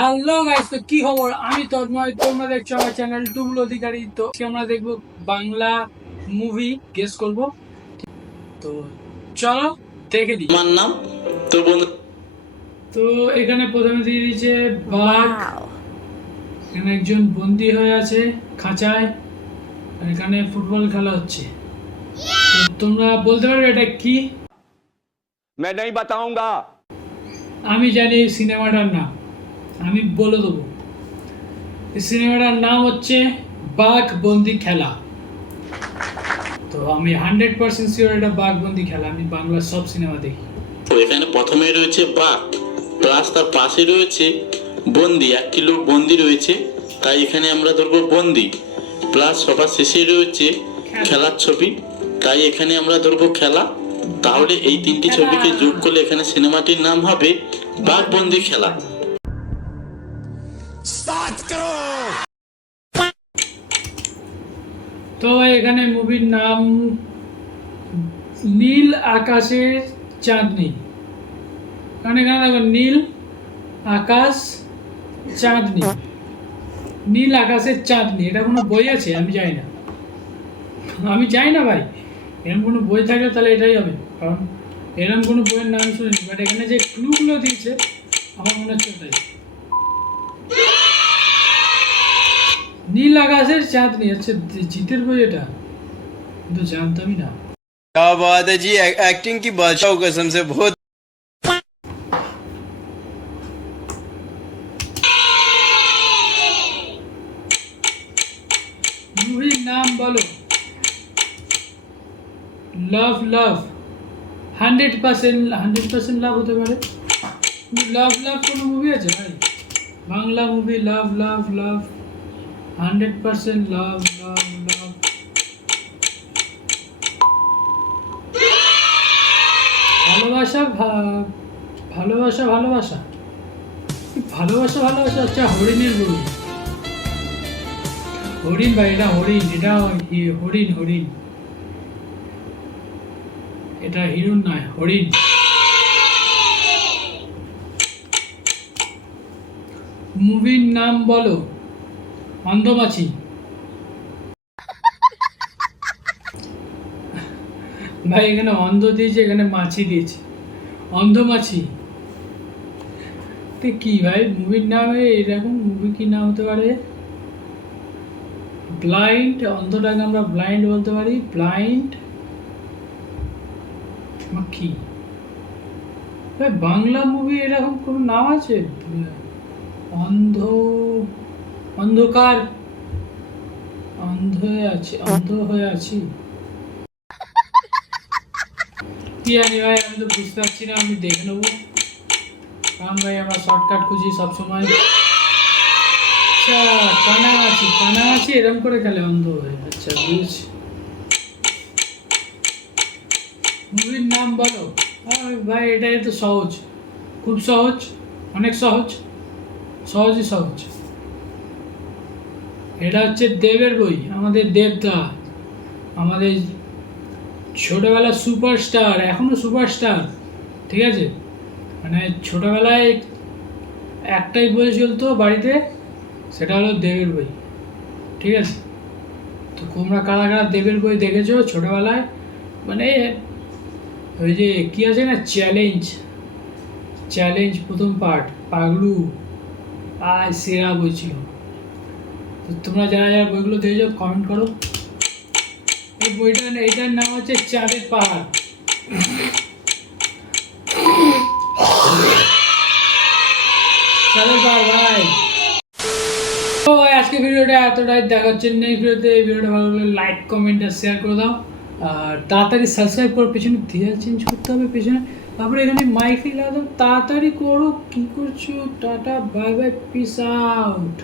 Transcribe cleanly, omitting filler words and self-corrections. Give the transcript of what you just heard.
Hello guys, তো কি খবর? আমি তন্ময়, তোমরা দেখছো আমার চ্যানেল টুবুল অধিকারী। তো আমরা দেখবো বাংলা মুভি, গেস করব। তো চলো দেখে দিই। আমার নাম তো বন্ধু। তো এখানে প্রথমে দিয়ে দিয়েছে বাঘ। এখানে একজন বন্দি হয়ে আছে খাঁচায়, আর এখানে ফুটবল খেলা হচ্ছে। তো তোমরা বলতে পারবে এটা কি? मैं नहीं बताऊंगा। আমি জানি এই সিনেমাটার নাম, আমি বলে দেবো। এই সিনেমাটার নাম হচ্ছে বাঘ বন্দি খেলা। তো আমি 100% শিওর এটা বাঘবন্দি খেলা। আমি বাংলা সব সিনেমা দেখি। তো এখানে প্রথমে রয়েছে বাঘ, প্লাস তার পাশে রয়েছে বন্দি, একটি লোক বন্দি রয়েছে, তাই এখানে আমরা ধরবো বন্দি, প্লাস সবার শেষে রয়েছে খেলার ছবি, তাই এখানে আমরা ধরবো খেলা। তাহলে এই তিনটি ছবিকে যোগ করলে এখানে সিনেমাটির নাম হবে বাঘবন্দি খেলা। তো এখানে মুভির নাম নীল আকাশের চাঁদনি। কারণ এখানে দেখো নীল আকাশ চাঁদনি, নীল আকাশের চাঁদনি। এটা কোনো বই আছে? আমি জানি না, আমি জানি না ভাই। এরকম কোনো বই থাকলে তাহলে এটাই হবে, কারণ এরকম কোনো বইয়ের নাম শুনিনি। বাট এখানে যে ক্লুগুলো দিয়েছে আমার মনে হচ্ছে তাই। নীল আকাশের চাঁদনি, আচ্ছা জিতের বই এটা, কিন্তু জানতামই না। क्या बात है जी, एक्टिंग की बादशाह कसम से बहुत। মুভির নাম বলো। লাভ লাভ 100% লাভ হতে পারে। লাভ লাভ কোনো মুভি আছে ভাই? বাংলা মুভি লাভ লাভ লাভ 100% লাভ লাভ লাভ। ভালোবাসা ভালোবাসা ভালোবাসা ভালোবাসা ভালোবাসা। আচ্ছা, হরিণের বই। হরিণ ভাই, এটা হরিণ, এটা হরিণ হরিণ, এটা হিরণ নয়, হরিণ। মুভির নাম বলো। অন্ধমাছি। ভাই এখানে অন্ধ দিয়েছে, এখানে মাছি দিয়েছে, অন্ধমাছি। তো কি ভাই মুভির নামে এরকম? মুভি কি নাম হতে পারে? ব্লাইন্ড, অন্ধটাকে আমরা ব্লাইন্ড বলতে পারি। ব্লাইন্ড কি ভাই? বাংলা মুভি এরকম কোনো নাম আছে? অন্ধ, অন্ধকার, অন্ধ হয়ে আছি, অন্ধ হয়ে আছি। কি জানি ভাই, আমি তো বুঝতে পারছি না। আমি দেখে নেবো, কারণ ভাই আমার শর্টকাট খুঁজি সবসময়। আচ্ছা, কানামাছি, কানামাছি এরকম করে খেলে অন্ধ হয়ে। আচ্ছা বুঝছি। মুভির নাম বলো। ভাই এটা তো সহজ, খুব সহজ, অনেক সহজ, সহজই সহজ। এটা হচ্ছে দেবের বই, আমাদের দেবদা, আমাদের ছোটবেলার সুপারস্টার, এখনো সুপারস্টার। ঠিক আছে, মানে ছোটবেলায় একটাই বই চলতো বাড়িতে, সেটা হলো দেবের বই। ঠিক আছে, তো তোমরা কারা কারা দেবের বই দেখেছো ছোটবেলায়? মানে ওই যে কি আছে না, চ্যালেঞ্জ, চ্যালেঞ্জ প্রথম পার্ট, পাগলু, আর সেরা বই ছিল। তো তোমরা যারা যারা বইগুলো দেখেছো কমেন্ট করো। এই বইটা, এইটার নাম হচ্ছে চাঁদের পাহাড়। চাঁদের পাহাড় ভাই। তো ভাই আজকে ভিডিওটা এতটাই, দেখা হচ্ছে নেক্সট ভিডিওতে। এই ভিডিওটা ভালো লাগলে লাইক কমেন্ট আর শেয়ার করে দাও। আর তাড়াতাড়ি সাবস্ক্রাইব করো, পেছনে দেয়াল চেঞ্জ করতে হবে পেছনে, তারপরে এখানে মাইক লাগাও, তাড়াতাড়ি করো। কি করছো? Tata bye bye, piece out.